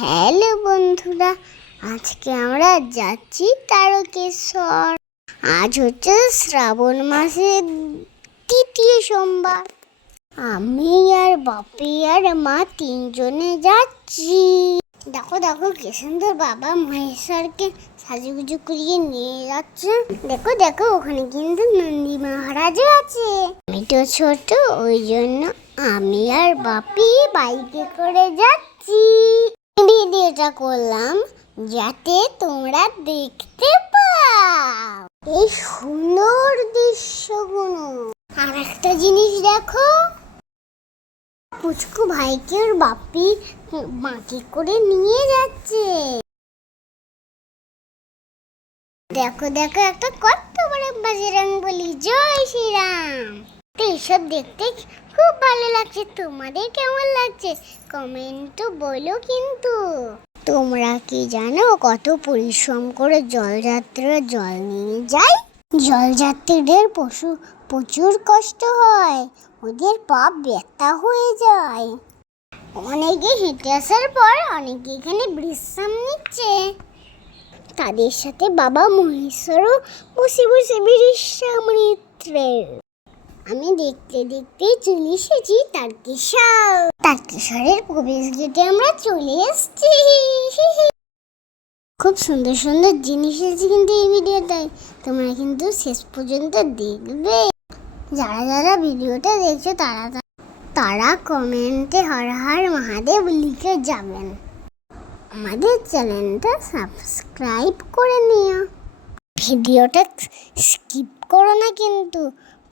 Hello বন্ধুরা, আজকে আমরা যাচ্ছি তারকেশ্বর। আজ হচ্ছে শ্রাবণ মাসের তৃতীয় সোমবার। আমি আর বাপি আর মা তিনজনে যাচ্ছি। দেখো দেখো, কি সুন্দর বাবা মহেশ্বরকে সাজুগুজু করিয়ে নিয়ে যাচ্ছে। দেখো দেখো, ওখানে কিন্তু নন্দী মহারাজও আছে। আমি তো ছোট, ওই জন্য আমি আর বাপি বাইকে করে যাচ্ছি। ভিডিওটা করলাম যাতে তোমরা দেখতে পাও। এই সুন্দর দৃশ্যগুলো। আর একটা জিনিস দেখো। পুচকু ভাইকে ওর বাপি বাঁকে করে নিয়ে যাচ্ছে। দেখো দেখো, একটা কত বড় বাজরং বলি। জয় শ্রীরাম। তো এইসব দেখতে খুব ভালো লাগছে। তোমাদের কেমন লাগছে? কমেন্ট বলো কিন্তু। তোমরা কি জানো কত পরিশ্রম করে জলযাত্রা জল নিয়ে যায় জলযাত্রীদের পশু প্রচুর কষ্ট হয়, ওদের পা ব্যথা হয়ে যায়। অনেকে হেঁটে আসার পর অনেকে এখানে বিশ্রাম নিচ্ছে। তাদের সাথে বাবা মহেশ্বরও বসে বসে বিশ্রাম নিচ্ছে। আমি দেখতে দেখতে চলে এসেছি তারকেশ্বর। তারকেশ্বরের প্রবেশ গেটে আমরা চলে এসেছি। খুব সুন্দর সুন্দর জিনিস আছে কিন্তু এই ভিডিওটায়। তোমরা কিন্তু শেষ পর্যন্ত দেখবে। যারা যারা ভিডিওটা দেখছ তারা তারা কমেন্টে হর হর মহাদেব লিখে যাবেন। আমাদের চ্যানেলটা সাবস্ক্রাইব করে নিও। ভিডিওটা স্কিপ করো না কিন্তু।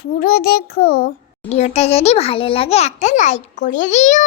পুরো দেখো। ভিডিওটা যদি ভালো লাগে একটা লাইক করে দিও।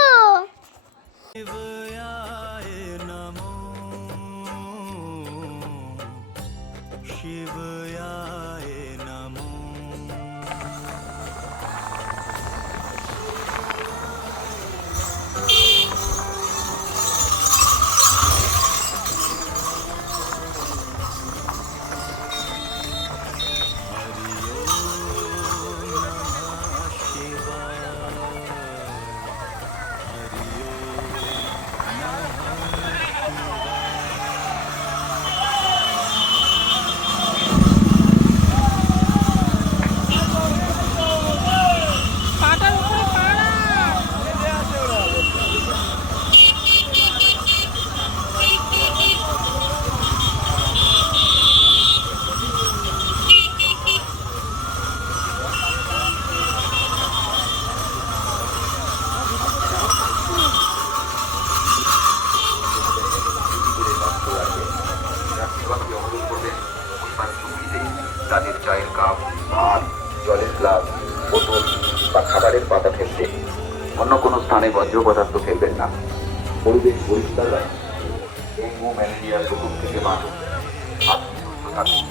কাপ, ভাত, জলের গ্লাস বোতল বা খাবারের পাতা ফেলতে। অন্য কোনো স্থানে বর্জ্য পদার্থ ফেলবেন না। পরিবেশ পরিষ্কার রাখুন। ডেঙ্গু, ম্যালেরিয়া রোগ থেকে মানুষ আপনি থাকুন।